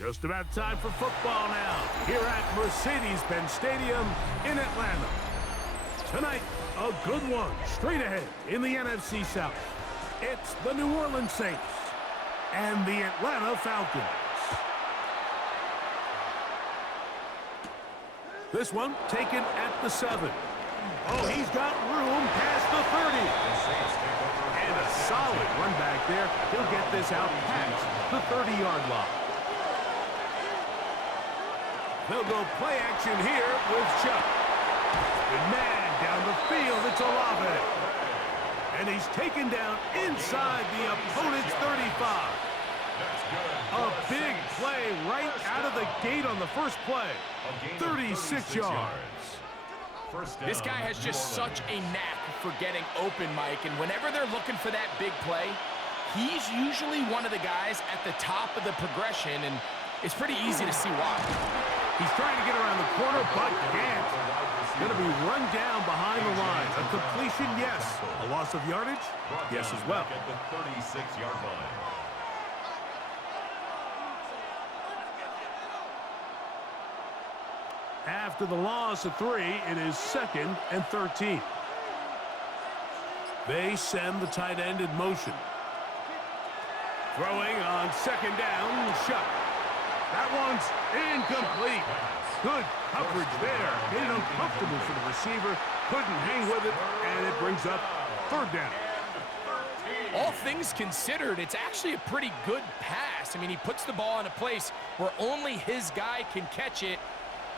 Just about time for football now, here at Mercedes-Benz Stadium in Atlanta. Tonight, a good one straight ahead in the NFC South. It's the New Orleans Aints and the Atlanta Falcons. This one taken at the 7. Oh, he's got room past the 30. And a solid run back there. He'll get this out past the 30-yard line. They'll go play action here with Chuck. And man, down the field, it's Olave. And he's taken down inside the opponent's 35. A big play right out of the gate on the first play. 36 yards. This guy has just such a knack for getting open, Mike, and whenever they're looking for that big play, he's usually one of the guys at the top of the progression, and it's pretty easy to see why. He's trying to get around the corner, but can't. Going to be run down behind the line. A completion, yes. A loss of yardage, yes as well. At the 36-yard line. After the loss of 3, it is 2nd and 13. They send the tight end in motion. Throwing on 2nd down, Chuck. That one's incomplete. Good coverage there. Made it uncomfortable for the receiver. Couldn't hang with it, and it brings up 3rd down. All things considered, it's actually a pretty good pass. I mean, he puts the ball in a place where only his guy can catch it.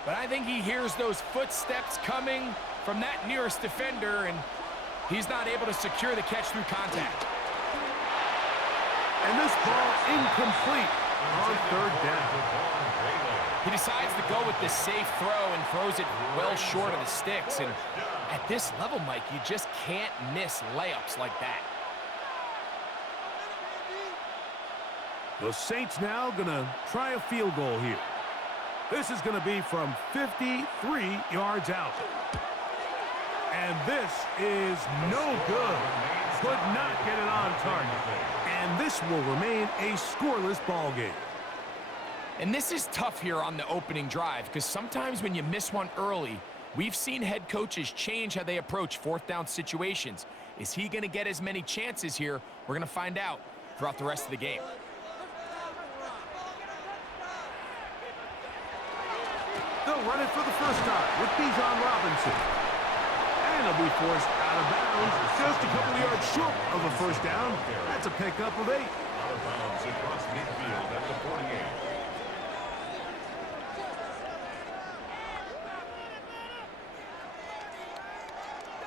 But I think he hears those footsteps coming from that nearest defender, and he's not able to secure the catch through contact. And this ball incomplete on 3rd down. He decides to go with the safe throw and throws it well short of the sticks. And at this level, Mike, you just can't miss layups like that. The Saints now going to try a field goal here. This is going to be from 53 yards out. And this is no good. Could not get it on target. And this will remain a scoreless ball game. And this is tough here on the opening drive, because sometimes when you miss one early, we've seen head coaches change how they approach 4th down situations. Is he going to get as many chances here? We're going to find out throughout the rest of the game. They'll run it for the first time with Bijan Robinson. And he'll be forced out of bounds just a couple of yards short of a first down. That's a pickup of 8. Out of bounds across midfield at the 48.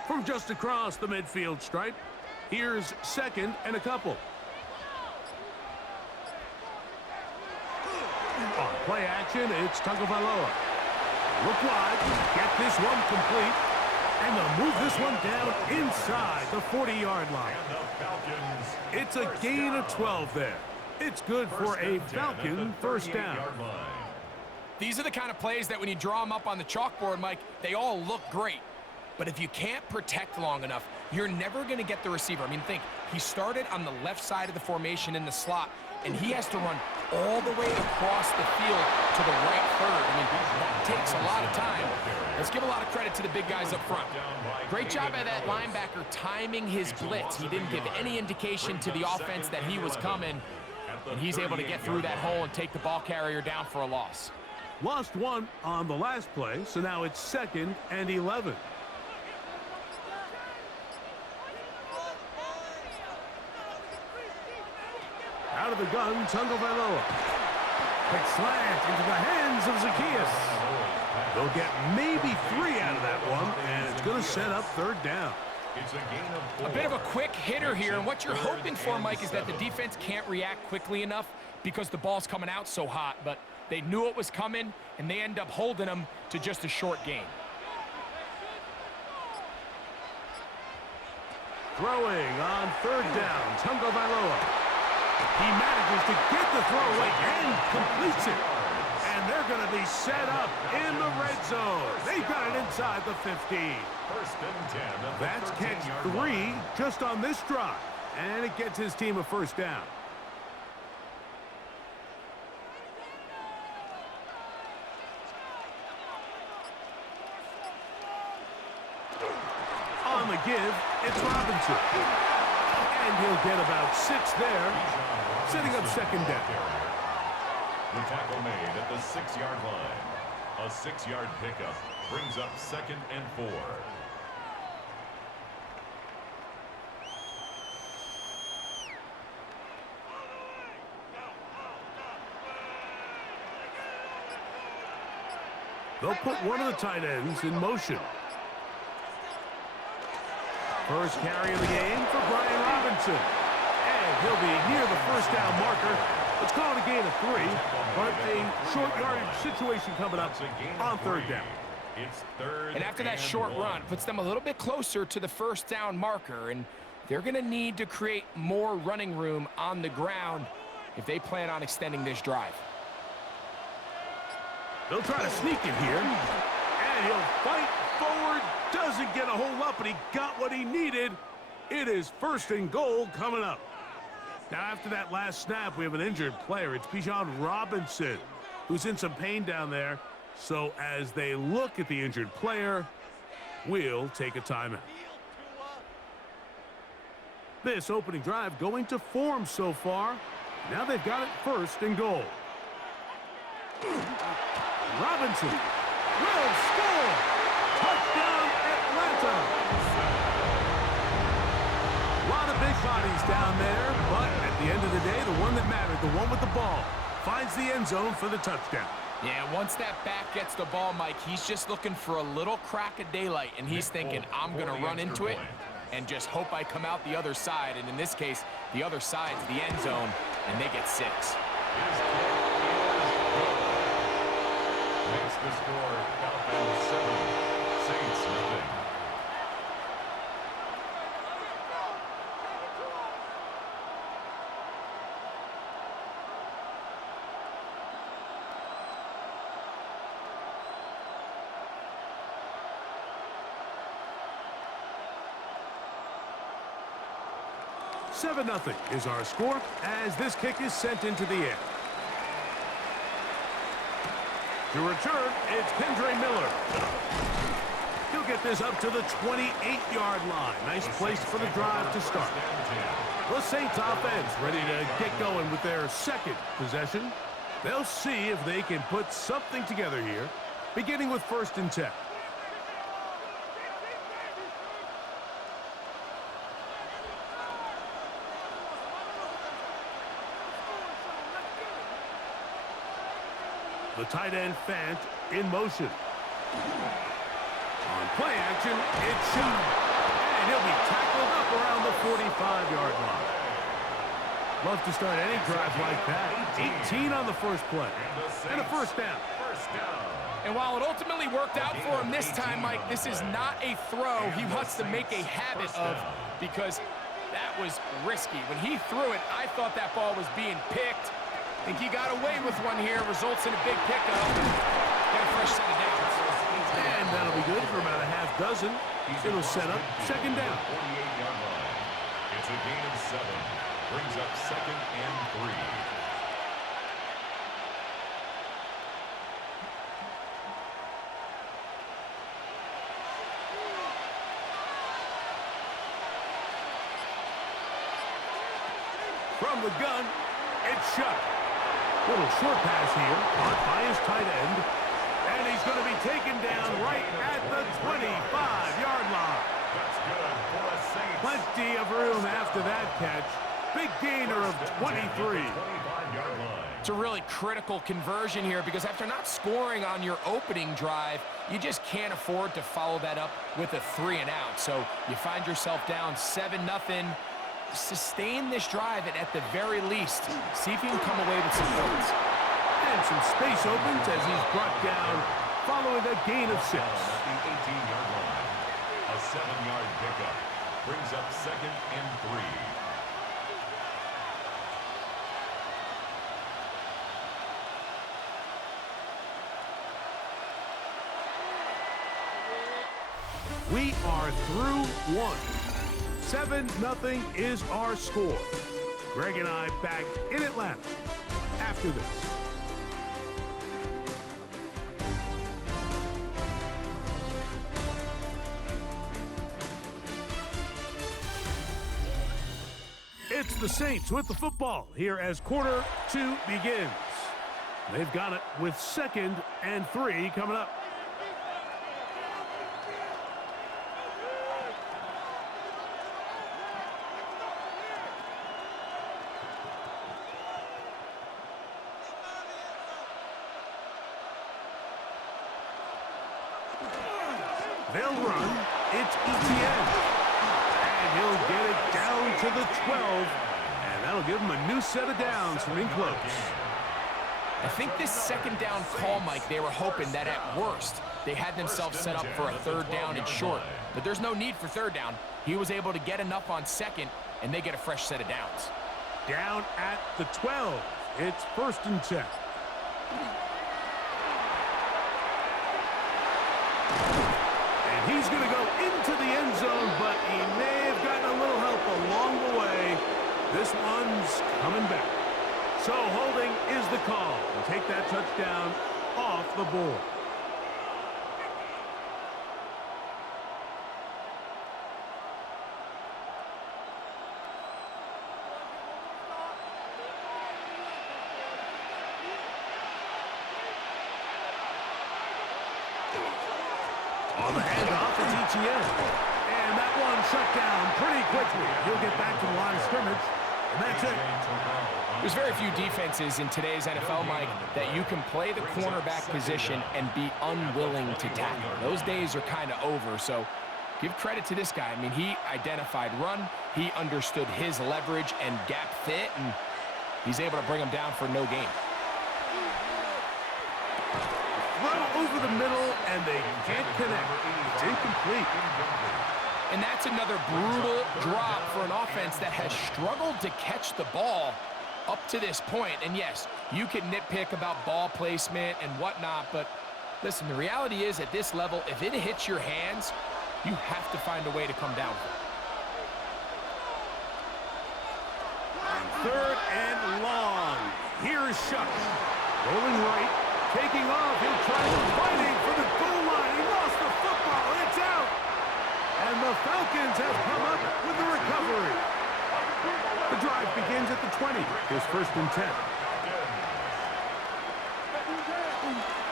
From just across the midfield stripe, here's 2nd and a couple. On play action, it's Tagovailoa. Look wide, get this one complete, and they'll move this one down inside the 40-yard line. It's a gain of 12 there. It's good for a Falcon first down. These are the kind of plays that when you draw them up on the chalkboard, Mike, they all look great. But if you can't protect long enough, you're never going to get the receiver. I mean, think, he started on the left side of the formation in the slot, and he has to run all the way across the field to the right third. I mean, that takes a lot of time. Let's give a lot of credit to the big guys up front. Great job by that linebacker timing his blitz. He didn't give any indication to the offense that he was coming, and he's able to get through that hole and take the ball carrier down for a loss. Lost one on the last play, so now it's 2nd and 11. Out of the gun, Tagovailoa. Quick slant into the hands of Zacchaeus. They'll get maybe 3 out of that one, and it's going to set up 3rd down. A bit of a quick hitter here, and what you're hoping for, Mike, is that the defense can't react quickly enough because the ball's coming out so hot, but they knew it was coming, and they end up holding them to just a short gain. Throwing on 3rd down, Tagovailoa. He manages to get the throw away and completes it. And they're going to be set up in the red zone. They've got it inside the 15. 1st and 10. That's catch 3 just on this drive. And it gets his team a first down. give. It's Robinson. And he'll get about 6 there, setting up second down. The tackle made at the 6-yard line. A 6-yard pickup brings up 2nd and 4. They'll put one of the tight ends in motion. First carry of the game for Brian Robinson. And he'll be near the first down marker. Let's call it a gain of 3, but a short yardage situation coming up on 3rd down. It's 3rd And after that short run, puts them a little bit closer to the first down marker, and they're going to need to create more running room on the ground if they plan on extending this drive. They'll try to sneak it here, and he'll fight forward. Doesn't get a hold up, but he got what he needed. It is 1st and goal coming up. Now, after that last snap, we have an injured player. It's Bijan Robinson, who's in some pain down there. So as they look at the injured player, we'll take a timeout. This opening drive going to form so far. Now they've got it 1st and goal. Robinson will score. Touchdown, Atlanta. A lot of big bodies down there, but at the end of the day, the one that mattered, the one with the ball, finds the end zone for the touchdown. Yeah, once that back gets the ball, Mike, he's just looking for a little crack of daylight, and he's thinking, I'm going to run into it and just hope I come out the other side. And in this case, the other side's the end zone, and they get 6. Makes the score Falcons 7, Saints nothing. Seven 0 is our score as this kick is sent into the air. To return, it's Kendre Miller. He'll get this up to the 28-yard line. Nice place for the drive to start. The Saints offense ready to get going with their 2nd possession. They'll see if they can put something together here, beginning with 1st and 10. The tight end Fant in motion. On play action, it's shot. And he'll be tackled up around the 45-yard line. Love to start any drive like that. 18 on the first play. And a 1st down. And while it ultimately worked out for him this time, Mike, this is not a throw he wants to make a habit of because that was risky. When he threw it, I thought that ball was being picked. I think he got away with one here, results in a big pickup. Get a fresh set of downs. And that'll be good for about a half dozen. It'll set up 2nd down. 48-yard line. It's a gain of 7. Brings up 2nd and 3. From the gun, it's shot. Little short pass here, caught by his tight end. And he's going to be taken down right at the 25-yard line. That's good for a Saints. Plenty of room after that catch. Big gainer of 23. 25-yard line. It's a really critical conversion here because after not scoring on your opening drive, you just can't afford to follow that up with a 3 and out. So you find yourself down 7-0. Sustain this drive and at the very least, see if you can come away with some points. And some space opens as he's brought down following a gain of 6. At the 18-yard line. A 7-yard pickup brings up 2nd and 3. We are through 1. 7-0 is our score. Greg and I back in Atlanta after this. It's the Saints with the football here as quarter 2 begins. They've got it with 2nd and 3 coming up. They'll run. It's Etienne. And he'll get it down to the 12. And that'll give him a new set of downs from in close. I think this 2nd down call, Mike, they were hoping that at worst they had themselves set up for a 3rd down and short. But there's no need for 3rd down. He was able to get enough on 2nd, and they get a fresh set of downs. Down at the 12. It's 1st and 10. He's going to go into the end zone, but he may have gotten a little help along the way. This one's coming back. So holding is the call. And take that touchdown off the board. On the handoff, it's Etienne. And that one shut down pretty quickly. He'll get back to the line of scrimmage, and that's it. There's very few defenses in today's NFL, Mike, that you can play the cornerback position and be unwilling to tackle. Those days are kind of over, so give credit to this guy. I mean, he identified run, he understood his leverage and gap fit, and he's able to bring him down for no gain. Throw over the middle, and they can't connect. It's incomplete. And that's another brutal drop for an offense that has struggled to catch the ball up to this point. And yes, you can nitpick about ball placement and whatnot, but listen, the reality is at this level, if it hits your hands, you have to find a way to come down with it. 3rd and long. Here's Shuck. Rolling right. Taking off. He'll try fighting for the goal line. He lost the football. It's out. And the Falcons have come up with the recovery. The drive begins at the 20. Here's 1st and 10.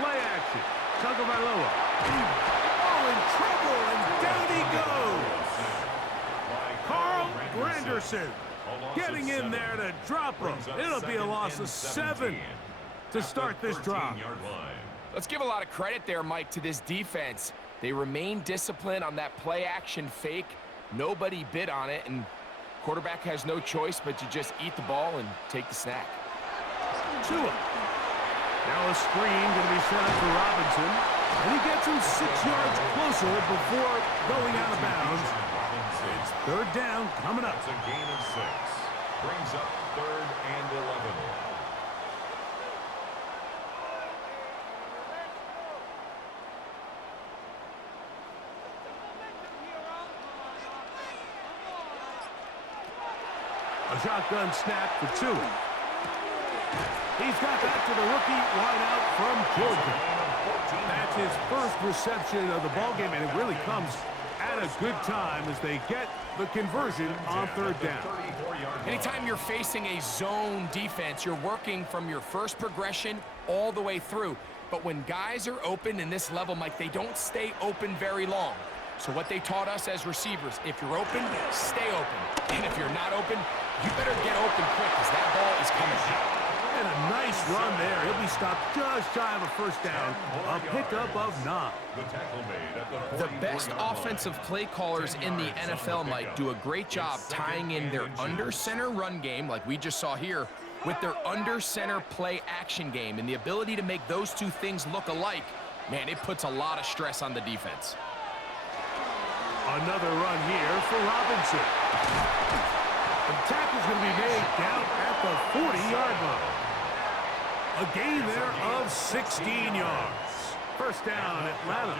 Play action. Tagovailoa. Oh, in trouble, and down he goes. Carl Granderson getting in there to drop him. It'll be a loss of 7 to start this drive. Let's give a lot of credit there, Mike, to this defense. They remain disciplined on that play action fake. Nobody bid on it, and quarterback has no choice but to just eat the ball and take the snack. Tua. Now a screen going to be set up for Robinson. And he gets him 6 yards closer before going out of bounds. It's 3rd down coming up. It's a gain of 6. Brings up 3rd and 11. A shotgun snap for Tua. He's got that to the rookie wideout from Georgia. That's his first reception of the ballgame, and it really comes at a good time as they get the conversion on 3rd down. Anytime you're facing a zone defense, you're working from your first progression all the way through. But when guys are open in this level, Mike, they don't stay open very long. So what they taught us as receivers, if you're open, stay open. And if you're not open, you better get open quick because that ball is coming out. And a nice run there. He'll be stopped just shy of a 1st down. A pickup of 9. The best offensive play callers in the NFL, Mike, do a great job tying in their under-center run game, like we just saw here, with their under-center play action game. And the ability to make those two things look alike, man, it puts a lot of stress on the defense. Another run here for Robinson. The tackle's going to be made down at the 40-yard line. A gain there of 16 yards. 1st down, Atlanta.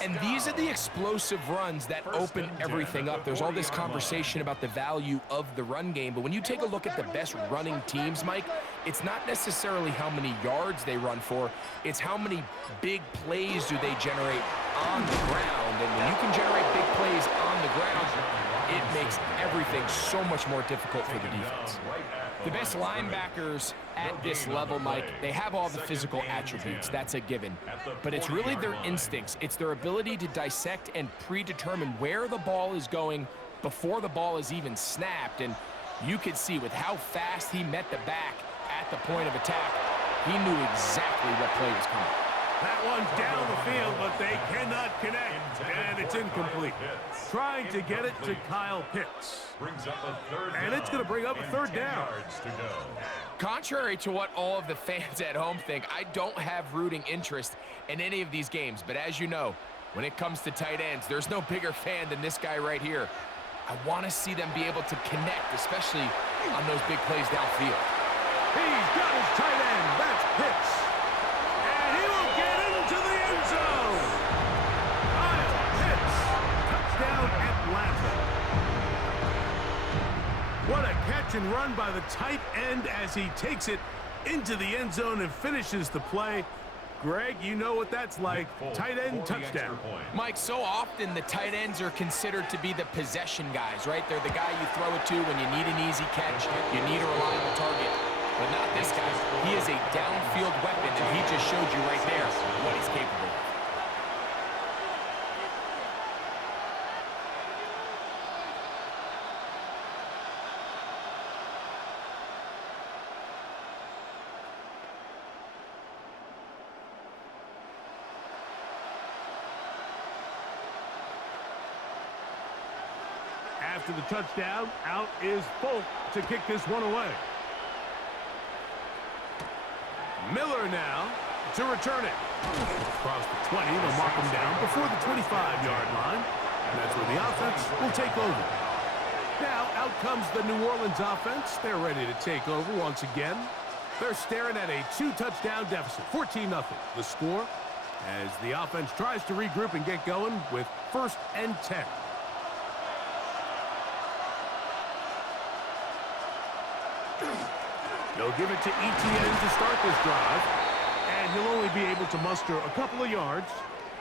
And these are the explosive runs that open everything up. There's all this conversation about the value of the run game, but when you take a look at the best running teams, Mike, it's not necessarily how many yards they run for, it's how many big plays do they generate on the ground. And when you can generate big plays on the ground, it makes everything so much more difficult for the defense. The best linebackers at this level, Mike, they have all the physical attributes. That's a given. But it's really their instincts. It's their ability to dissect and predetermine where the ball is going before the ball is even snapped. And you could see with how fast he met the back at the point of attack, he knew exactly what play was coming. That one's down the field, but they cannot connect, and it's incomplete. Trying to get it to Kyle Pitts. And it's going to bring up a third down. Contrary to what all of the fans at home think, I don't have rooting interest in any of these games. But as you know, when it comes to tight ends, there's no bigger fan than this guy right here. I want to see them be able to connect, especially on those big plays downfield. He's got his tight end. That's Pitts. And he will get into the end zone. Kyle Pitts. Touchdown, Atlanta. What a catch and run by the tight end as he takes it into the end zone and finishes the play. Greg, you know what that's like. Tight end touchdown. Mike, so often the tight ends are considered to be the possession guys, right? They're the guy you throw it to when you need an easy catch, you need a reliable target. But not this guy. He is a downfield weapon, and he just showed you right there what he's capable of. After the touchdown, out is Folk to kick this one away. Miller now to return it. Across the 20, they'll mark him down before the 25-yard line. And that's where the offense will take over. Now, out comes the New Orleans offense. They're ready to take over once again. They're staring at a 2-touchdown deficit, 14-0. The score as the offense tries to regroup and get going with 1st and 10. They'll give it to Etienne to start this drive, and he'll only be able to muster a couple of yards.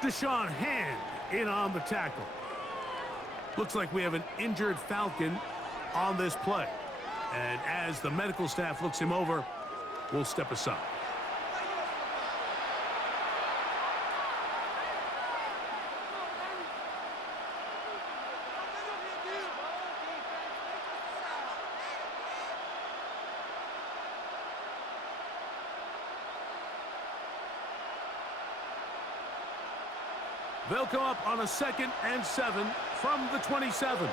Deshaun Hand in on the tackle. Looks like we have an injured Falcon on this play. And as the medical staff looks him over, we'll step aside. They'll come up on a 2nd and 7 from the 27.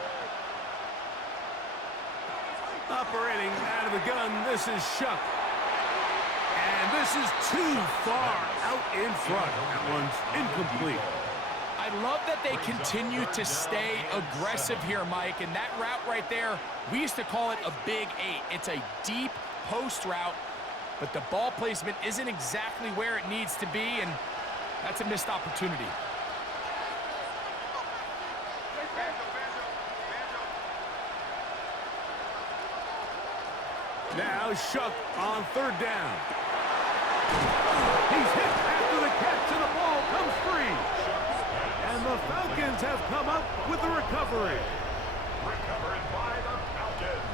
Operating out of the gun, this is Shuck. And this is too far out in front. That one's incomplete. I love that they continue to stay aggressive here, Mike. And that route right there, we used to call it a big 8. It's a deep post route, but the ball placement isn't exactly where it needs to be, and that's a missed opportunity. Now Shuck on 3rd down. He's hit after the catch and the ball comes free. And the Falcons have come up with the recovery. Recovered by the Falcons.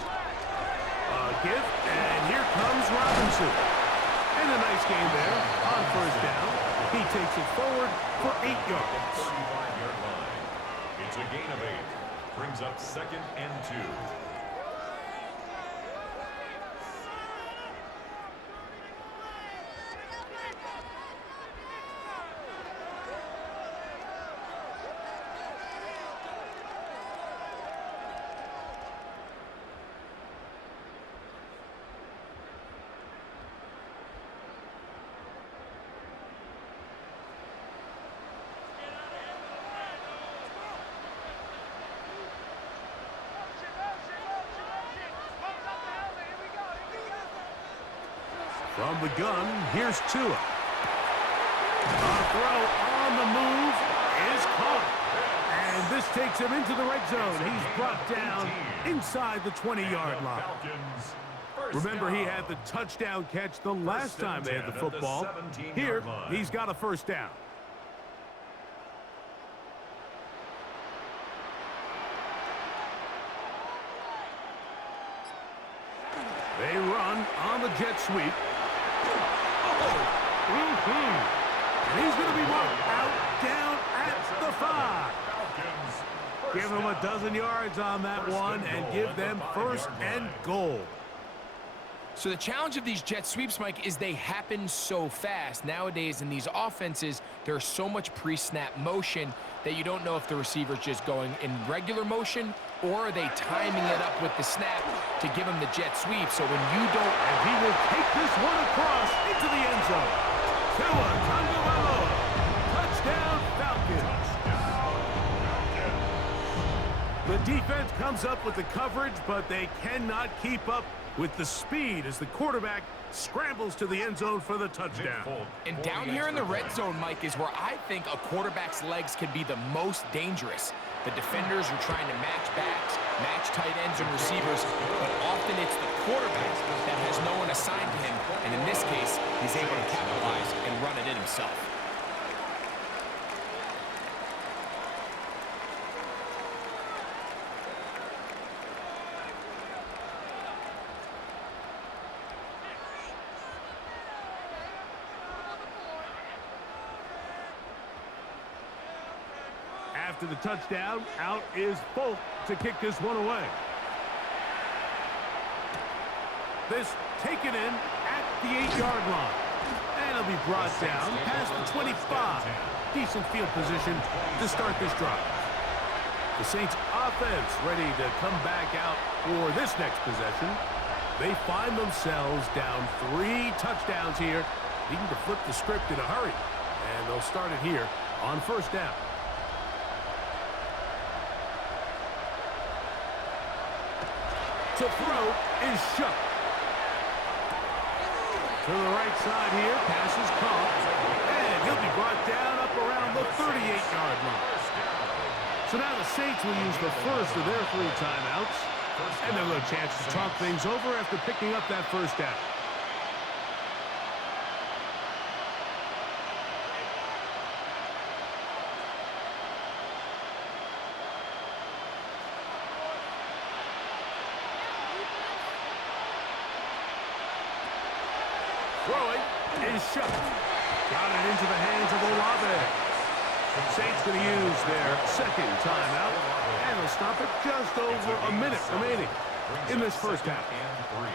A gift, and here comes Robinson. And a nice game there on 1st down. He takes it forward for 8 yards. 35-yard line. It's a gain of 8. Brings up 2nd and 2. From the gun, here's Tua. A throw on the move is caught. And this takes him into the red zone. He's brought down inside the 20-yard line. Remember, he had the touchdown catch the last time they had the football. Here, he's got a 1st down. They run on the jet sweep. And he's going to be marked out down at the 5. Give them a dozen yards on that one and give them first and goal. So the challenge of these jet sweeps, Mike, is they happen so fast. Nowadays in these offenses, there's so much pre-snap motion that you don't know if the receiver's just going in regular motion or are they timing it up with the snap to give him the jet sweep. So when you don't... And he will take this one across into the end zone. Tua Tagovailoa. Touchdown, Falcons. The defense comes up with the coverage, but they cannot keep up with the speed as the quarterback scrambles to the end zone for the touchdown. And down here in the red zone, Mike, is where I think a quarterback's legs can be the most dangerous. The defenders are trying to match backs, match tight ends and receivers, but often it's the quarterback that has no one assigned to him, and in this case, he's able to capitalize and run it in himself. After the touchdown, out is Folk to kick this one away. This taken in at the 8-yard line. And it'll be brought down past the 25. Decent field position to start this drive. The Saints offense ready to come back out for this next possession. They find themselves down 3 touchdowns here, needing to flip the script in a hurry. And they'll start it here on first down. To throw is Shook. To the right side here, pass is caught. And he'll be brought down up around the 38-yard line. So now the Saints will use the first of their 3 timeouts. And they'll have a chance to talk things over after picking up that first down. Throwing is Shook. Got it into the hands of Olave. The Saints going to use their second timeout, and they'll stop it just over a minute remaining in this first half. And 3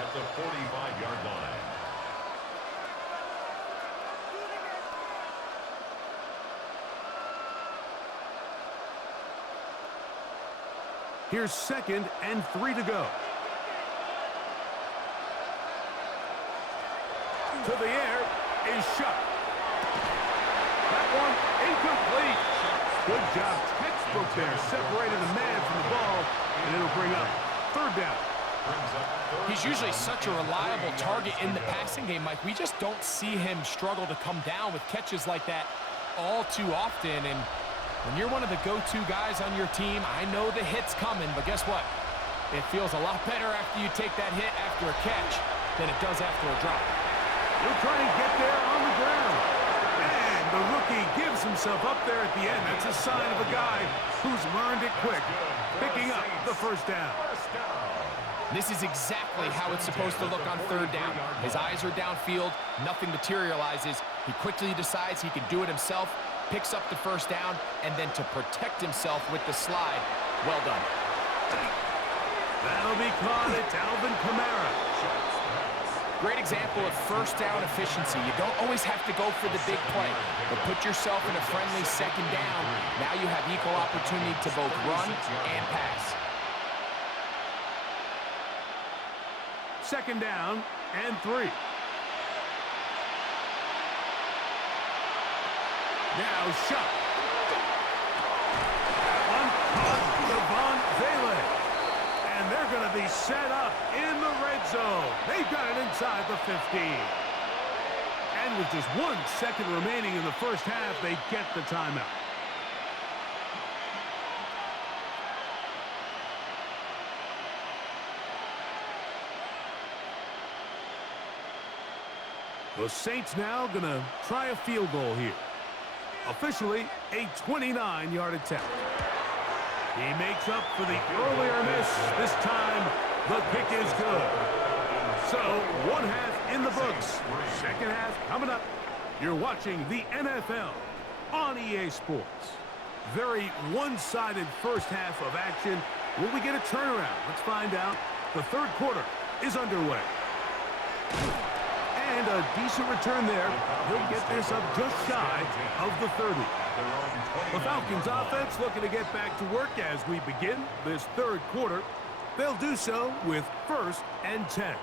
at the 45-yard line. Here's 2nd and 3 to go. To the air is Shook. That one incomplete. Good job. Textbook there. Separated the man from the ball, and it'll bring up 3rd down. He's usually such a reliable target in the passing game, Mike. We just don't see him struggle to come down with catches like that all too often. And when you're one of the go-to guys on your team, I know the hit's coming, but guess what? It feels a lot better after you take that hit after a catch than it does after a drop. He'll try and get there on the ground. And the rookie gives himself up there at the end. That's a sign of a guy who's learned it quick, picking up the first down. This is exactly how it's supposed to look on 3rd down. His eyes are downfield, nothing materializes. He quickly decides he can do it himself, picks up the first down, and then to protect himself with the slide. Well done. That'll be caught. It's Alvin Kamara. Great example of first down efficiency. You don't always have to go for the big play, but put yourself in a friendly 2nd down. Now you have equal opportunity to both run and pass. 2nd down and 3. Now Shook. One caught Devon Vele. And they're going to be set up in the red zone. They've got it inside the 15. And with just 1 second remaining in the first half, they get the timeout. The Saints now going to try a field goal here. Officially, a 29-yard attempt. He makes up for the earlier miss. This time, the kick is good. So, one half in the books. Second half coming up. You're watching the NFL on EA Sports. Very one-sided first half of action. Will we get a turnaround? Let's find out. The third quarter is underway. And a decent return there. He'll get this up just shy of the 30. The Falcons offense looking to get back to work as we begin this third quarter. They'll do so with 1st and 10.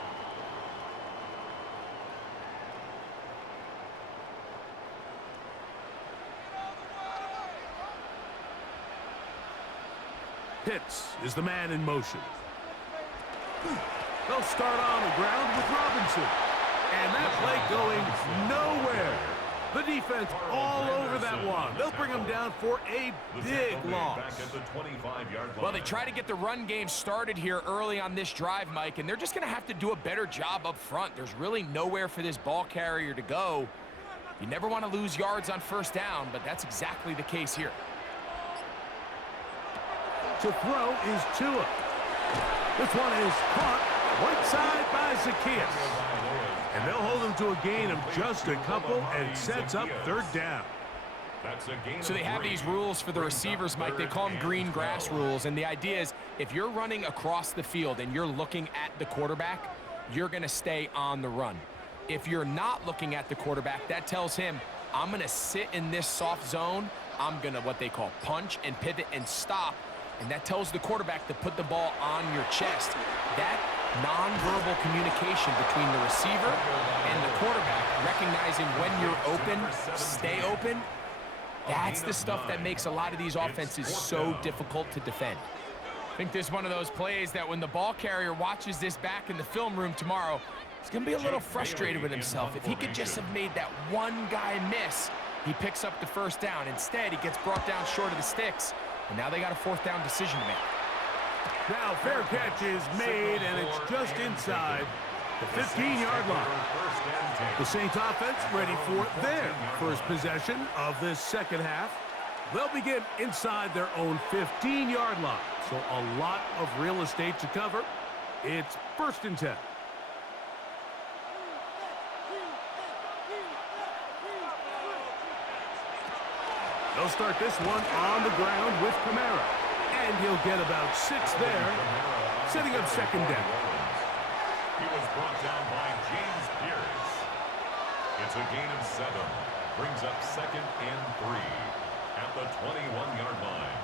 Pitts is the man in motion. They'll start on the ground with Robinson. And that play going nowhere. The defense all over that one. They'll bring him down for a big loss. Well, they try to get the run game started here early on this drive, Mike, and they're just going to have to do a better job up front. There's really nowhere for this ball carrier to go. You never want to lose yards on first down, but that's exactly the case here. To throw is Tua. This one is caught right side by Zacchaeus. And they'll hold him to a gain of just a couple and sets up third down. So they have these rules for the receivers, Mike. They call them green grass rules. And the idea is if you're running across the field and you're looking at the quarterback, you're going to stay on the run. If you're not looking at the quarterback, that tells him, I'm going to sit in this soft zone. I'm going to what they call punch and pivot and stop. And that tells the quarterback to put the ball on your chest. That nonverbal communication between the receiver and the quarterback, recognizing when you're open, stay open, that's the stuff that makes a lot of these offenses so difficult to defend. I think this is one of those plays that when the ball carrier watches this back in the film room tomorrow, he's going to be a little frustrated with himself. If he could just have made that one guy miss, he picks up the first down. Instead, he gets brought down short of the sticks. And now they got a fourth down decision to make. Now fair catch is made, and it's just inside the 15-yard line. The Saints offense ready for their first possession of this second half. They'll begin inside their own 15-yard line. So a lot of real estate to cover. It's 1st and 10. They'll start this one on the ground with Kamara. And he'll get about 6 there, setting up second down. He was brought down by James Pierce. It's a gain of 7. Brings up 2nd and 3 at the 21-yard line.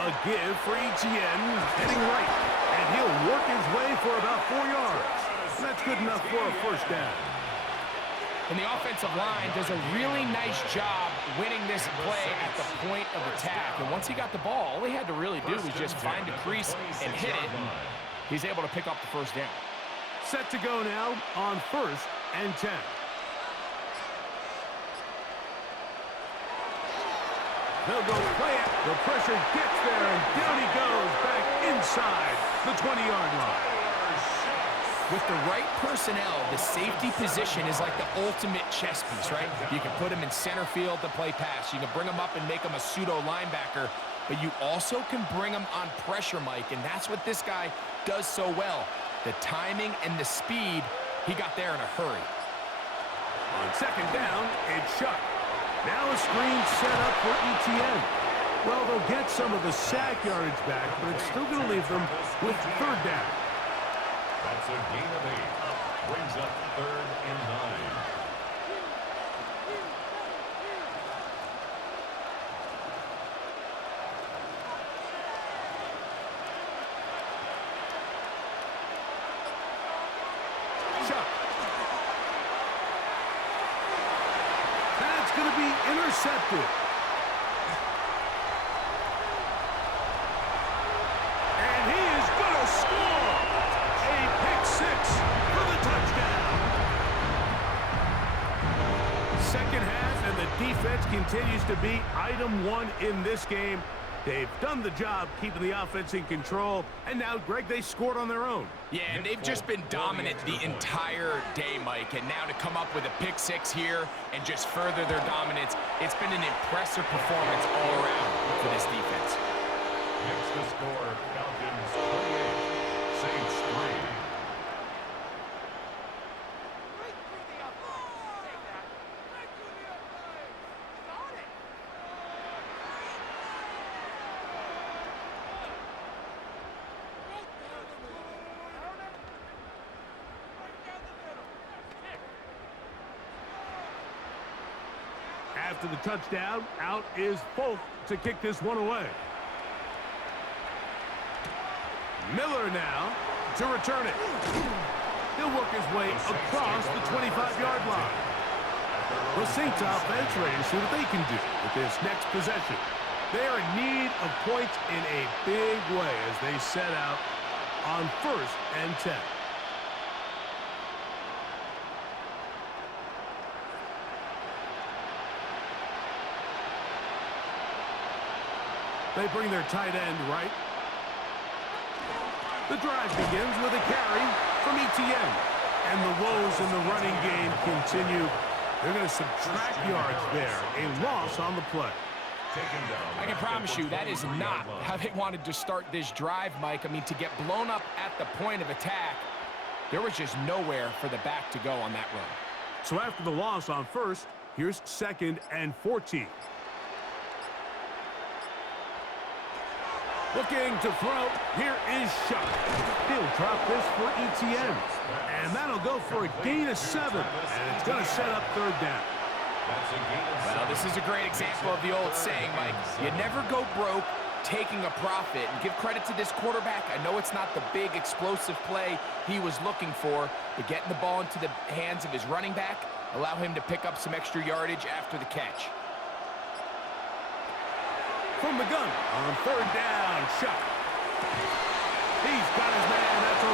A give for Etienne, heading right. And he'll work his way for about 4 yards. That's good enough for a first down. And the offensive line does a really nice job winning this play at the point of attack. And once he got the ball, all he had to really do was just find a crease and hit it. He's able to pick up the first down. Set to go now on 1st and 10. They'll go play it. The pressure gets there, and down he goes back inside the 20-yard line. With the right personnel, the safety position is like the ultimate chess piece, right? You can put him in center field to play pass. You can bring him up and make him a pseudo linebacker, but you also can bring him on pressure, Mike, and that's what this guy does so well. The timing and the speed, he got there in a hurry. On second down, it's Chuck. Now a screen set up for Etienne. Well, they'll get some of the sack yardage back, but it's still going to leave them with third down. That's a gain of 8. Brings up 3rd and 9. Chuck. That's going to be intercepted. And he is going to score. A pick 6 for the touchdown. Second half, and the defense continues to be item 1 in this game. They've done the job keeping the offense in control, and now, Greg, they scored on their own. Yeah, and they've just been dominant the entire day, Mike. And now to come up with a pick six here and just further their dominance, it's been an impressive performance all around for this defense. Next to score, Falcons 28, Saints 3. After the touchdown, out is Folk to kick this one away. Miller now to return it. He'll work his way across the 25-yard line. The Saints offense ready to see what they can do with this next possession. They are in need of points in a big way as they set out on 1st and 10. They bring their tight end right. The drive begins with a carry from ETN. And the woes in the running game continue. They're going to subtract yards there. A loss on the play. I can promise you that is not how they wanted to start this drive, Mike. I mean, to get blown up at the point of attack, there was just nowhere for the back to go on that run. So after the loss on 1st, here's 2nd and 14. Looking to throw. Here is Shuck. He'll drop this for ETN. And that'll go for a gain of 7. And it's going to set up 3rd down. Well, this is a great example of the old saying, Mike. You never go broke taking a profit. And give credit to this quarterback. I know it's not the big explosive play he was looking for, but getting the ball into the hands of his running back, allow him to pick up some extra yardage after the catch. From the gun on 3rd down, Shuck. He's got his man. That's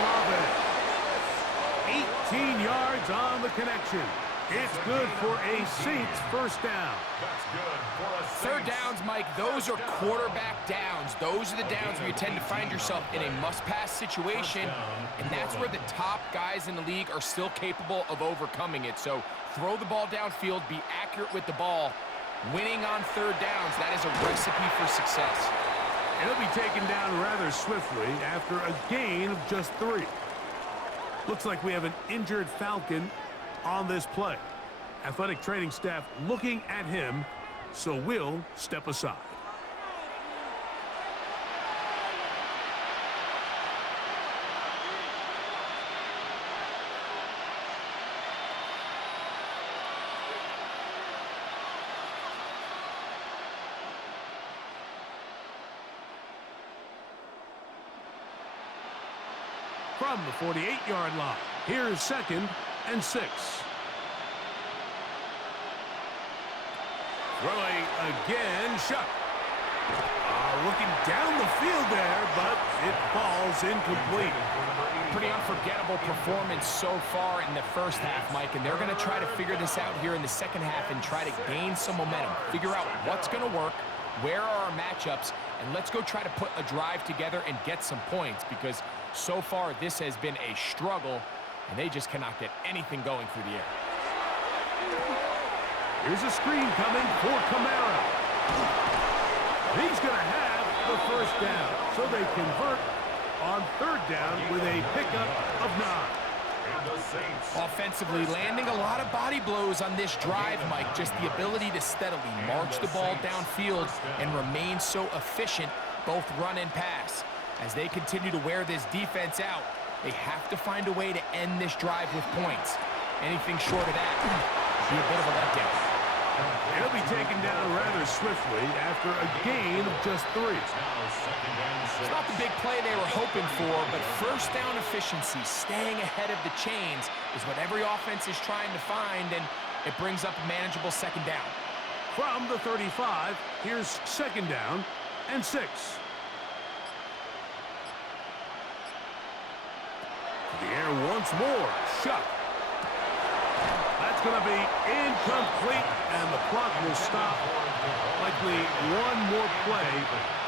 11. 18 yards on the connection. It's good for a Saints 1st down. That's good for a Saints. 3rd downs, Mike, those are quarterback downs. Those are the downs where you tend to find yourself in a must-pass situation, and that's where the top guys in the league are still capable of overcoming it. So throw the ball downfield, be accurate with the ball. Winning on 3rd downs, that is a recipe for success. And he'll be taken down rather swiftly after a gain of just 3. Looks like we have an injured Falcon on this play. Athletic training staff looking at him, so we'll step aside. From the 48-yard line, here's 2nd and 6. Throwing again, Shuck. Looking down the field there, but it falls incomplete. Pretty unforgettable performance so far in the 1st half, Mike, and they're going to try to figure this out here in the 2nd half and try to gain some momentum. Figure out what's going to work, where are our matchups, and let's go try to put a drive together and get some points, because so far this has been a struggle, and they just cannot get anything going through the air. Here's a screen coming for Kamara. He's going to have the 1st down, so they convert on 3rd down with a pickup of 9. Offensively, landing a lot of body blows on this drive, Mike. Just the ability to steadily march the ball downfield and remain so efficient, both run and pass. As they continue to wear this defense out, they have to find a way to end this drive with points. Anything short of that would be a bit of a letdown. He'll be taken down rather swiftly after a gain of just 3. It's not the big play they were hoping for, but 1st down efficiency, staying ahead of the chains, is what every offense is trying to find, and it brings up a manageable 2nd down. From the 35, here's 2nd down and 6. The air once more. Shuck. That's going to be incomplete, and the clock will stop. Likely one more play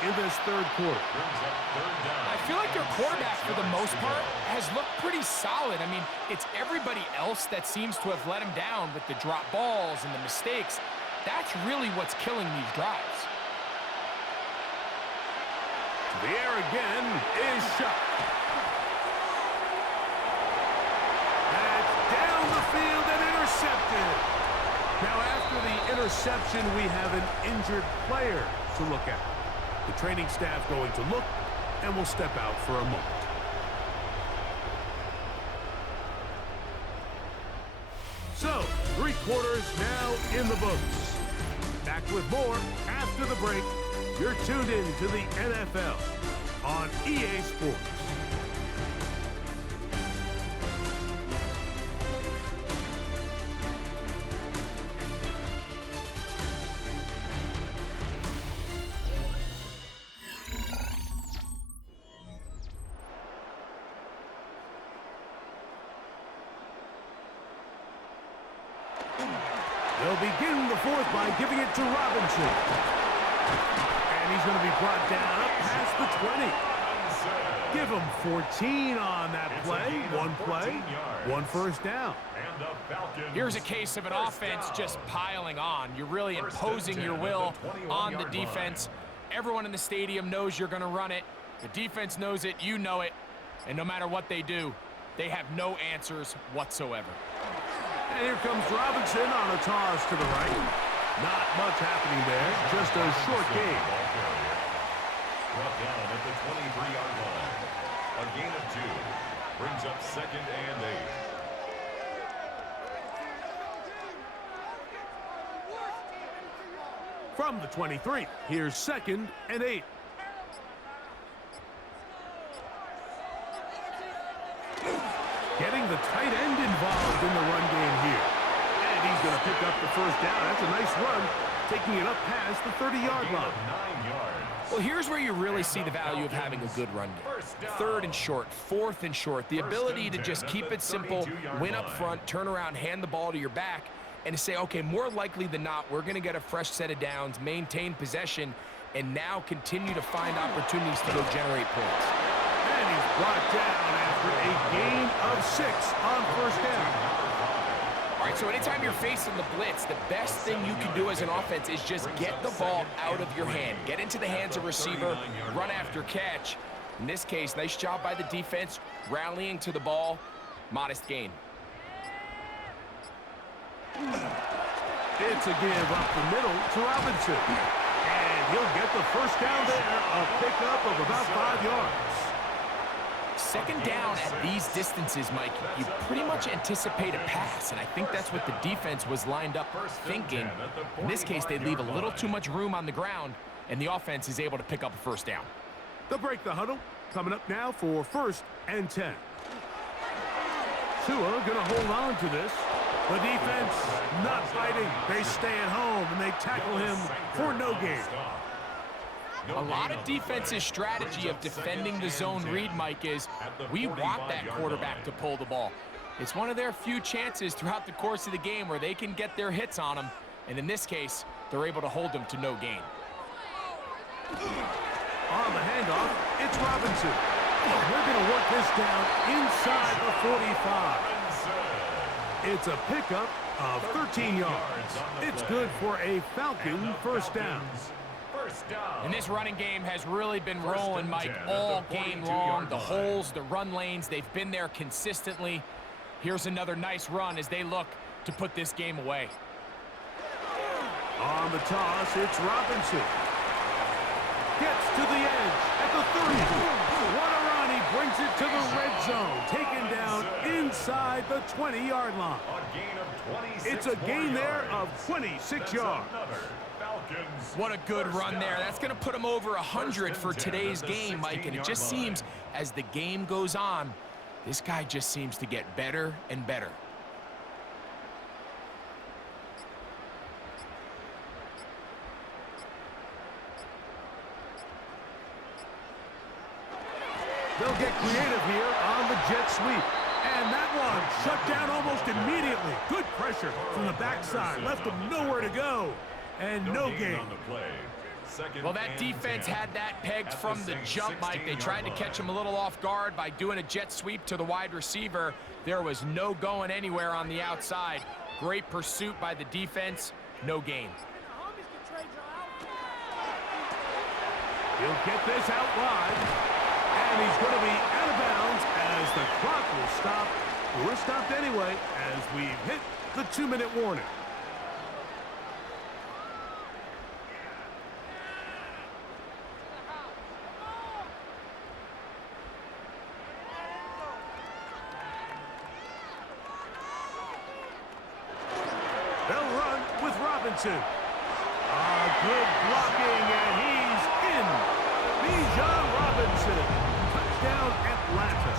in this third quarter. I feel like their quarterback, for the most part, has looked pretty solid. I mean, it's everybody else that seems to have let him down with the drop balls and the mistakes. That's really what's killing these drives. The air again is shot. That's down the field and intercepted. Now, after the interception, we have an injured player to look at. The training staff going to look, and will step out for a moment. So, 3 quarters now in the books. Back with more after the break. You're tuned in to the NFL on EA Sports. They'll begin the fourth by giving it to Robinson. And he's going to be brought down up past the 20. Give him 14 on that play. One play, 1 first down. Here's a case of an offense just piling on. You're really imposing your will on the defense. Everyone in the stadium knows you're going to run it. The defense knows it, you know it. And no matter what they do, they have no answers whatsoever. And here comes Robinson on a toss to the right. Not much happening there, just a short game. Brought down at the 23-yard line. A gain of 2 brings up 2nd and 8. From the 23, here's 2nd and 8. Getting the tight end involved in the run game here. And he's going to pick up the first down. That's a nice run, taking it up past the 30-yard line. 9 yards. Well, here's where you really see the value of having a good run game. 3rd and short, 4th and short. The ability to just keep it simple, win up front, turn around, hand the ball to your back, and to say, okay, more likely than not, we're going to get a fresh set of downs, maintain possession, and now continue to find opportunities to go generate points. And he's brought down after a gain of 6 on first down. All right, so anytime you're facing the blitz, the best thing you can do as an offense is just get the ball out of your hand. Get into the hands of receiver, run after catch. In this case, nice job by the defense, rallying to the ball, modest gain. It's a give up the middle to Robinson. And he'll get the first down there, a pickup of about 5 yards. 2nd down at these distances, Mike, you pretty much anticipate a pass, and I think that's what the defense was lined up thinking. In this case, they leave a little too much room on the ground, and the offense is able to pick up a first down. They'll break the huddle. Coming up now for 1st and 10. Tua going to hold on to this. The defense not fighting. They stay at home, and they tackle him for no gain. A lot of defense's strategy of defending the zone read, Mike, is we want that quarterback to pull the ball. It's one of their few chances throughout the course of the game where they can get their hits on him, and in this case, they're able to hold him to no gain. On the handoff, it's Robinson. We're going to work this down inside the 45. It's a pickup of 13 yards. It's good for a Falcon first down. And this running game has really been rolling, Mike, all game long. The holes, the run lanes, they've been there consistently. Here's another nice run as they look to put this game away. On the toss, it's Robinson. Gets to the edge at the 30. What a run. He brings it to the red zone. Taken down inside the 20-yard line. It's a gain there of 26 yards. What a good run there. That's going to put him over 100 for today's game, Mike. And it just seems as the game goes on, this guy just seems to get better and better. They'll get creative here on the jet sweep. And that one shut down almost immediately. Good pressure from the backside. Left him nowhere to go. And no gain. On the play. Well, that defense had that pegged from the jump, Mike. They tried to catch him a little off guard by doing a jet sweep to the wide receiver. There was no going anywhere on the outside. Great pursuit by the defense. No gain. He'll get this out wide. And he's going to be out of bounds as the clock will stop. We're stopped anyway as we've hit the 2-minute warning. They'll run with Robinson. Good blocking, and he's in. Bijan Robinson. Touchdown, Atlanta.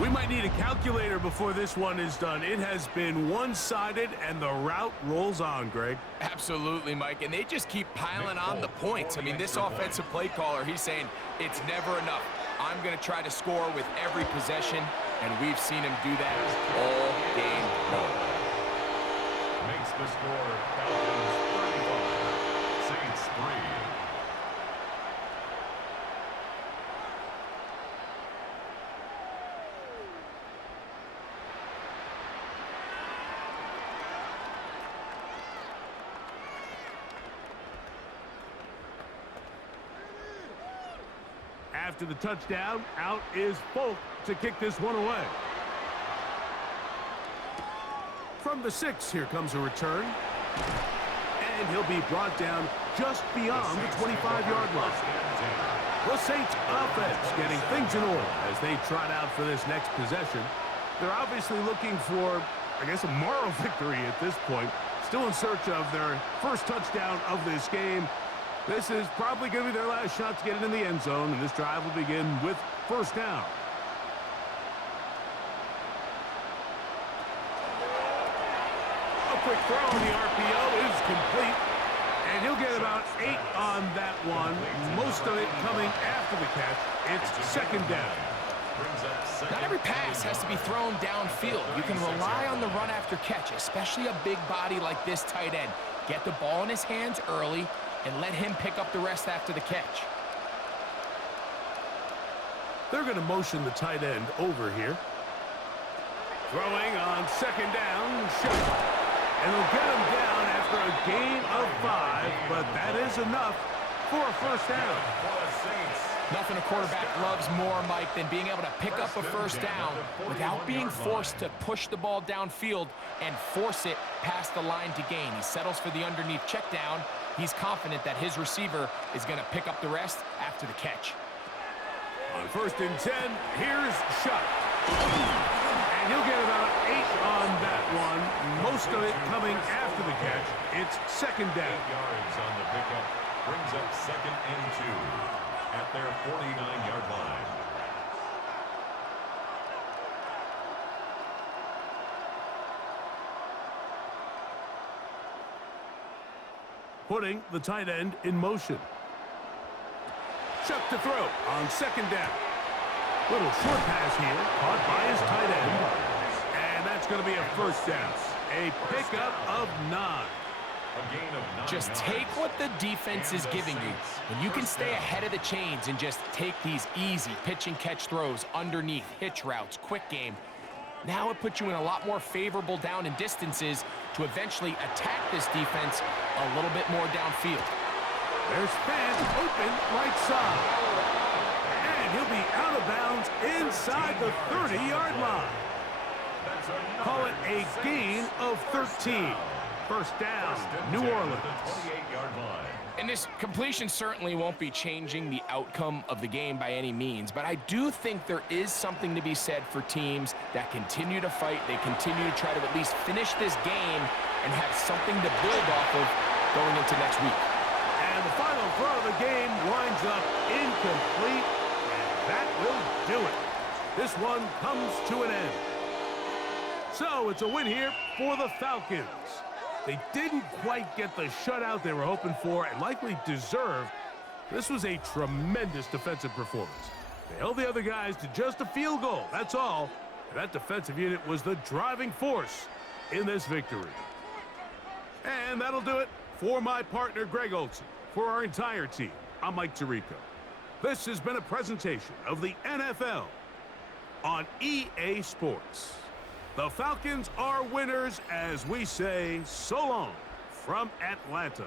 We might need a calculator before this one is done. It has been one-sided, and the route rolls on, Greg. Absolutely, Mike, and they just keep piling on the points. I mean, this offensive play caller, he's saying it's never enough. I'm going to try to score with every possession, and we've seen him do that all game long. Makes the score Falcons 35, Saints 3. After the touchdown, out is Folk to kick this one away. From the 6, here comes a return. And he'll be brought down just beyond the 25-yard line. The Saints offense getting things in order as they trot out for this next possession. They're obviously looking for, I guess, a moral victory at this point. Still in search of their first touchdown of this game. This is probably going to be their last shot to get it in the end zone, and this drive will begin with first down. A quick throw on the RPO is complete, and he'll get about 8 on that one, most of it coming after the catch. It's second down. Not every pass has to be thrown downfield. You can rely on the run after catch, especially a big body like this tight end. Get the ball in his hands early and let him pick up the rest after the catch. They're going to motion the tight end over here. Throwing on second down, shot. And they'll get him down after a gain of 5, but that is enough for a first down. Nothing a quarterback loves more, Mike, than being able to pick up a first down without being forced to push the ball downfield and force it past the line to gain. He settles for the underneath check down. He's confident that his receiver is going to pick up the rest after the catch. On first and 10, here's Shuck. And he'll get about 8 on that one, most of it coming after the catch. It's second down. 8 yards on the pickup brings up second and 2 at their 49-yard line. Putting the tight end in motion. Chuck to throw on second down. Little short pass here, caught by his tight end. And that's going to be a first down. A pickup of 9. A gain of 9. Just take what the defense is giving you. When you can stay ahead of the chains and just take these easy pitch and catch throws underneath, hitch routes, quick game, now it puts you in a lot more favorable down and distances to eventually attack this defense a little bit more downfield. There's fans open right side. And he'll be out of bounds inside the 30-yard line. Call it a gain of 13. First down, New Orleans. And this completion certainly won't be changing the outcome of the game by any means, but I do think there is something to be said for teams that continue to fight. They continue to try to at least finish this game and have something to build off of going into next week. And the final throw of the game winds up incomplete, and that will do it. This one comes to an end. So it's a win here for the Falcons. They didn't quite get the shutout they were hoping for and likely deserved. This was a tremendous defensive performance. They held the other guys to just a field goal, that's all. And that defensive unit was the driving force in this victory. And that'll do it for my partner, Greg Olson. For our entire team, I'm Mike Tirico. This has been a presentation of the NFL on EA Sports. The Falcons are winners as we say so long from Atlanta.